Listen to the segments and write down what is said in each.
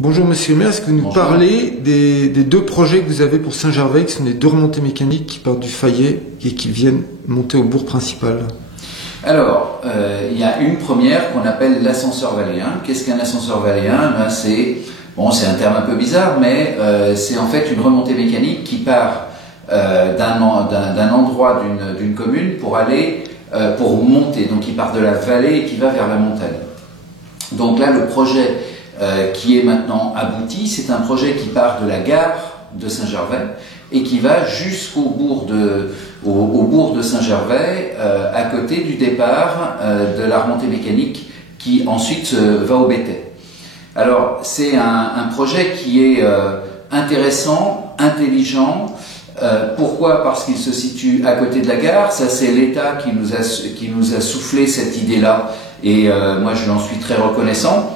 Bonjour Monsieur le maire, est-ce que vous nous parlez des deux projets que vous avez pour Saint-Gervais, qui sont des deux remontées mécaniques qui partent du Fayet et qui viennent monter au bourg principal? Alors, il y a une première qu'on appelle l'ascenseur valéen. Qu'est-ce qu'un ascenseur valéen? C'est un terme un peu bizarre, mais c'est en fait une remontée mécanique qui part d'un endroit d'une commune pour monter. Donc il part de la vallée et qui va vers la montagne. Donc là, le projet qui est maintenant abouti, c'est un projet qui part de la gare de Saint-Gervais et qui va jusqu'au bourg de Saint-Gervais, à côté du départ de la remontée mécanique qui ensuite va au Bétais. Alors c'est un projet qui est intéressant, intelligent. Pourquoi? Parce qu'il se situe à côté de la gare. Ça, c'est l'État qui nous a soufflé cette idée-là, et moi je l'en suis très reconnaissant.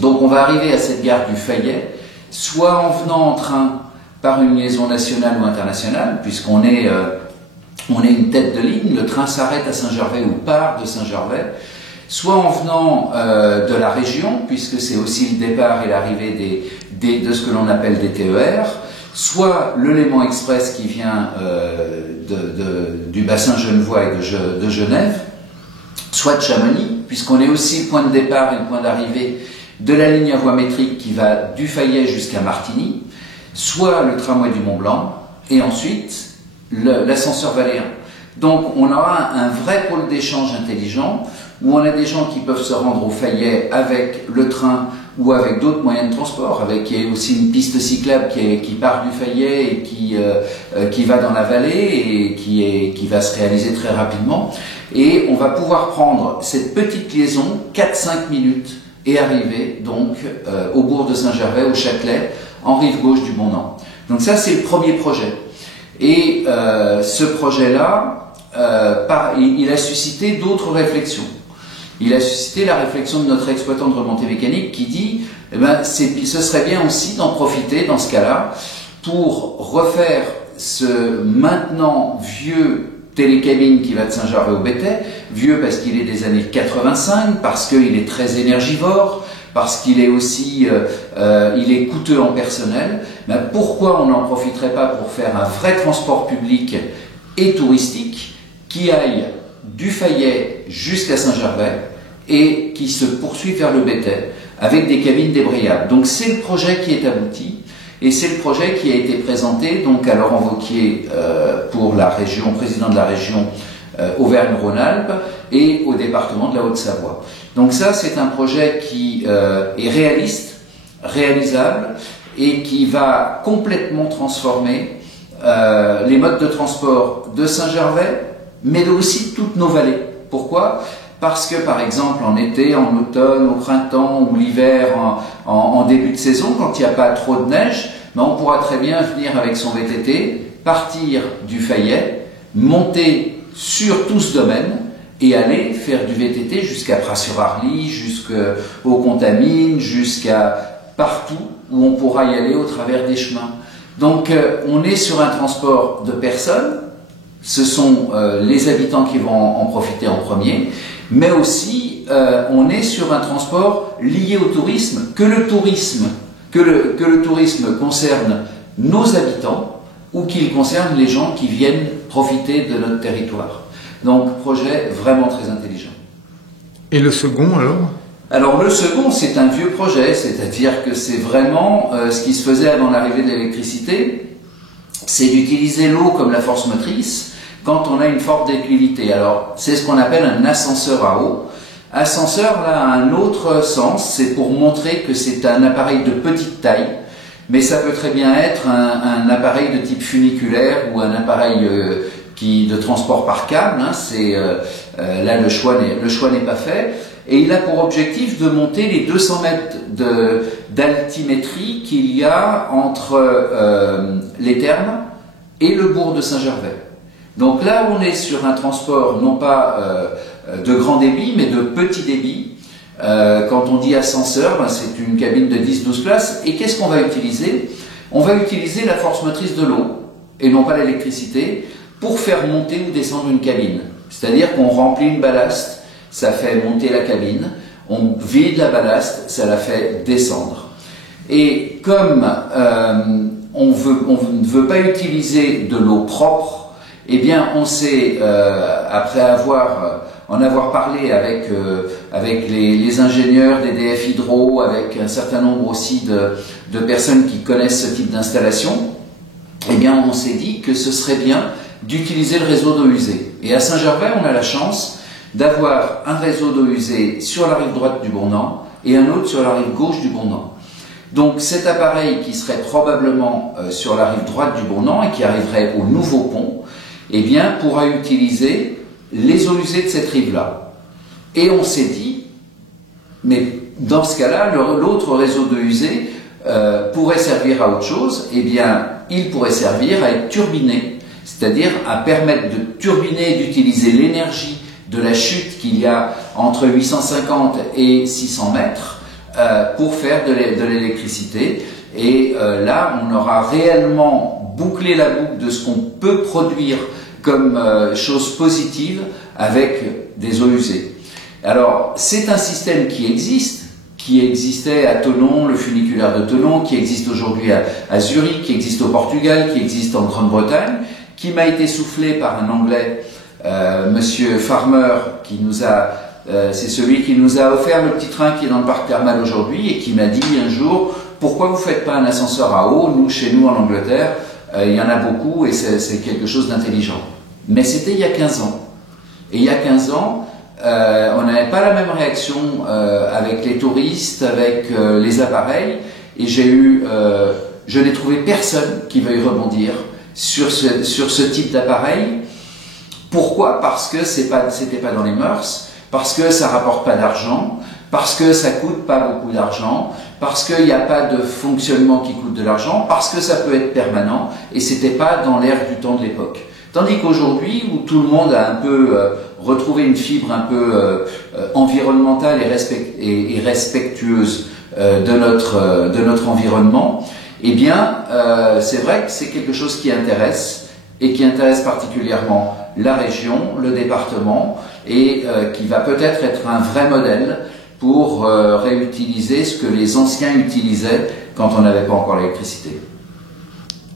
Donc on va arriver à cette gare du Fayet, soit en venant en train par une liaison nationale ou internationale, puisqu'on est une tête de ligne, le train s'arrête à Saint-Gervais ou part de Saint-Gervais, soit en venant de la région, puisque c'est aussi le départ et l'arrivée de ce que l'on appelle des TER, soit le Léman Express qui vient du bassin genevois et de Genève, soit de Chamonix, puisqu'on est aussi le point de départ et le point d'arrivée de la ligne à voie métrique qui va du Fayet jusqu'à Martigny, soit le tramway du Mont-Blanc, et ensuite l'ascenseur valéen. Donc on aura un vrai pôle d'échange intelligent, où on a des gens qui peuvent se rendre au Fayet avec le train ou avec d'autres moyens de transport, avec aussi une piste cyclable qui part du Fayet et qui va dans la vallée et qui va se réaliser très rapidement. Et on va pouvoir prendre cette petite liaison, 4-5 minutes, et arriver donc au bourg de Saint-Gervais, au Châtelet, en rive gauche du Mont-Blanc. Donc ça, c'est le premier projet. Et ce projet-là, il a suscité d'autres réflexions. Il a suscité la réflexion de notre exploitant de remontée mécanique qui dit ce serait bien aussi d'en profiter dans ce cas-là pour refaire ce maintenant vieux télécabine qui va de Saint-Gervais au Bétais, vieux parce qu'il est des années 85, parce qu'il est très énergivore, parce qu'il est aussi il est coûteux en personnel. Pourquoi on n'en profiterait pas pour faire un vrai transport public et touristique qui aille du Fayet jusqu'à Saint-Gervais et qui se poursuit vers le Bétais avec des cabines débrayables. Donc c'est le projet qui est abouti et c'est le projet qui a été présenté donc à Laurent Wauquiez pour la région, président de la région Auvergne-Rhône-Alpes et au département de la Haute-Savoie. Donc ça, c'est un projet qui est réaliste, réalisable et qui va complètement transformer les modes de transport de Saint-Gervais, mais aussi de toutes nos vallées. Pourquoi? Parce que, par exemple, en été, en automne, au printemps ou l'hiver, en début de saison, quand il n'y a pas trop de neige, on pourra très bien venir avec son VTT, partir du Fayet, monter sur tout ce domaine et aller faire du VTT jusqu'à Pras-sur-Arly, jusqu'au Contamine, jusqu'à partout où on pourra y aller au travers des chemins. Donc on est sur un transport de personnes, ce sont les habitants qui vont en profiter en premier, mais aussi on est sur un transport lié au tourisme, que le tourisme concerne nos habitants ou qu'il concerne les gens qui viennent profiter de notre territoire. Donc projet vraiment très intelligent. Et le second alors? Alors le second, c'est un vieux projet, c'est-à-dire que c'est vraiment ce qui se faisait avant l'arrivée de l'électricité, c'est d'utiliser l'eau comme la force motrice quand on a une forte déclivité. Alors c'est ce qu'on appelle un ascenseur à eau. Ascenseur là a un autre sens, c'est pour montrer que c'est un appareil de petite taille, mais ça peut très bien être un appareil de type funiculaire ou un appareil de transport par câble. Là le choix n'est pas fait. Et il a pour objectif de monter les 200 mètres d'altimétrie qu'il y a entre les thermes et le bourg de Saint-Gervais. Donc là, on est sur un transport non pas de grand débit, mais de petit débit. Quand on dit ascenseur, c'est une cabine de 10-12 places. Et qu'est-ce qu'on va utiliser? On va utiliser la force motrice de l'eau, et non pas l'électricité, pour faire monter ou descendre une cabine. C'est-à-dire qu'on remplit une ballast, ça fait monter la cabine, on vide la ballast, ça la fait descendre. Et comme on ne veut pas utiliser de l'eau propre, eh bien on s'est, après en avoir parlé avec les ingénieurs d'EDF Hydro, avec un certain nombre aussi de personnes qui connaissent ce type d'installation, eh bien on s'est dit que ce serait bien d'utiliser le réseau d'eau usée. Et à Saint-Gervais, on a la chance d'avoir un réseau d'eau usée sur la rive droite du Bournan et un autre sur la rive gauche du Bournan. Donc cet appareil qui serait probablement sur la rive droite du Bournan et qui arriverait au nouveau pont, eh bien pourra utiliser les eaux usées de cette rive-là. Et on s'est dit, mais dans ce cas-là, l'autre réseau d'eau usée pourrait servir à autre chose. Eh bien, il pourrait servir à être turbiné, c'est-à-dire à permettre de turbiner et d'utiliser l'énergie de la chute qu'il y a entre 850 et 600 mètres pour faire de l'électricité. Et là, on aura réellement bouclé la boucle de ce qu'on peut produire comme chose positive avec des eaux usées. Alors, c'est un système qui existait à Thonon, le funiculaire de Thonon, qui existe aujourd'hui à Zurich, qui existe au Portugal, qui existe en Grande-Bretagne, qui m'a été soufflé par un Anglais, Monsieur Farmer, c'est celui qui nous a offert le petit train qui est dans le parc thermal aujourd'hui et qui m'a dit un jour, pourquoi vous faites pas un ascenseur à eau? Chez nous en Angleterre, il y en a beaucoup et c'est quelque chose d'intelligent. Mais c'était il y a 15 ans. Et il y a 15 ans, on n'avait pas la même réaction avec les touristes, avec les appareils, et je n'ai trouvé personne qui veuille rebondir sur ce type d'appareil. Pourquoi? Parce que c'était pas dans les mœurs, parce que ça rapporte pas d'argent, parce que ça coûte pas beaucoup d'argent, parce qu'il n'y a pas de fonctionnement qui coûte de l'argent, parce que ça peut être permanent, et c'était pas dans l'air du temps de l'époque. Tandis qu'aujourd'hui, où tout le monde a un peu retrouvé une fibre un peu environnementale et respectueuse de notre environnement, eh bien, c'est vrai que c'est quelque chose qui intéresse, et qui intéresse particulièrement la région, le département, et qui va peut-être être un vrai modèle pour réutiliser ce que les anciens utilisaient quand on n'avait pas encore l'électricité.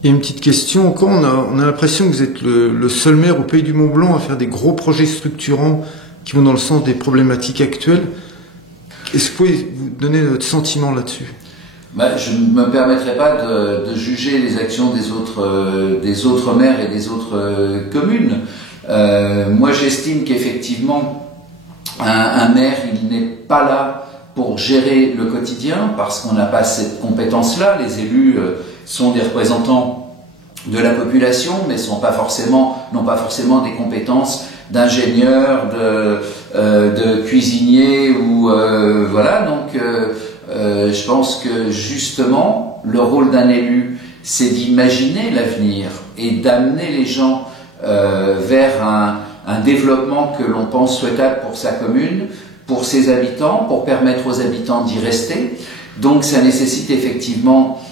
Et une petite question encore, on a l'impression que vous êtes le seul maire au Pays du Mont-Blanc à faire des gros projets structurants qui vont dans le sens des problématiques actuelles. Est-ce que vous pouvez vous donner votre sentiment là-dessus? Je ne me permettrai pas de juger les actions des autres maires et des autres communes. Moi, j'estime qu'effectivement, un maire, il n'est pas là pour gérer le quotidien parce qu'on n'a pas cette compétence-là. Les élus sont des représentants de la population, mais n'ont pas forcément des compétences d'ingénieur, de cuisinier ou voilà. Donc, je pense que justement, le rôle d'un élu, c'est d'imaginer l'avenir et d'amener les gens vers un développement que l'on pense souhaitable pour sa commune, pour ses habitants, pour permettre aux habitants d'y rester. Donc, ça nécessite effectivement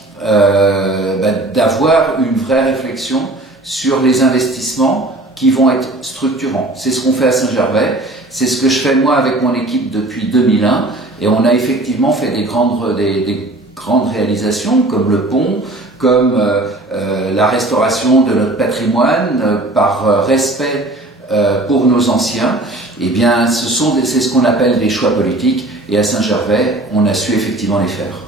d'avoir une vraie réflexion sur les investissements qui vont être structurants. C'est ce qu'on fait à Saint-Gervais, c'est ce que je fais moi avec mon équipe depuis 2001, et on a effectivement fait des grandes réalisations comme le pont, comme la restauration de notre patrimoine par respect pour nos anciens. Eh bien, c'est ce qu'on appelle des choix politiques, et à Saint-Gervais, on a su effectivement les faire.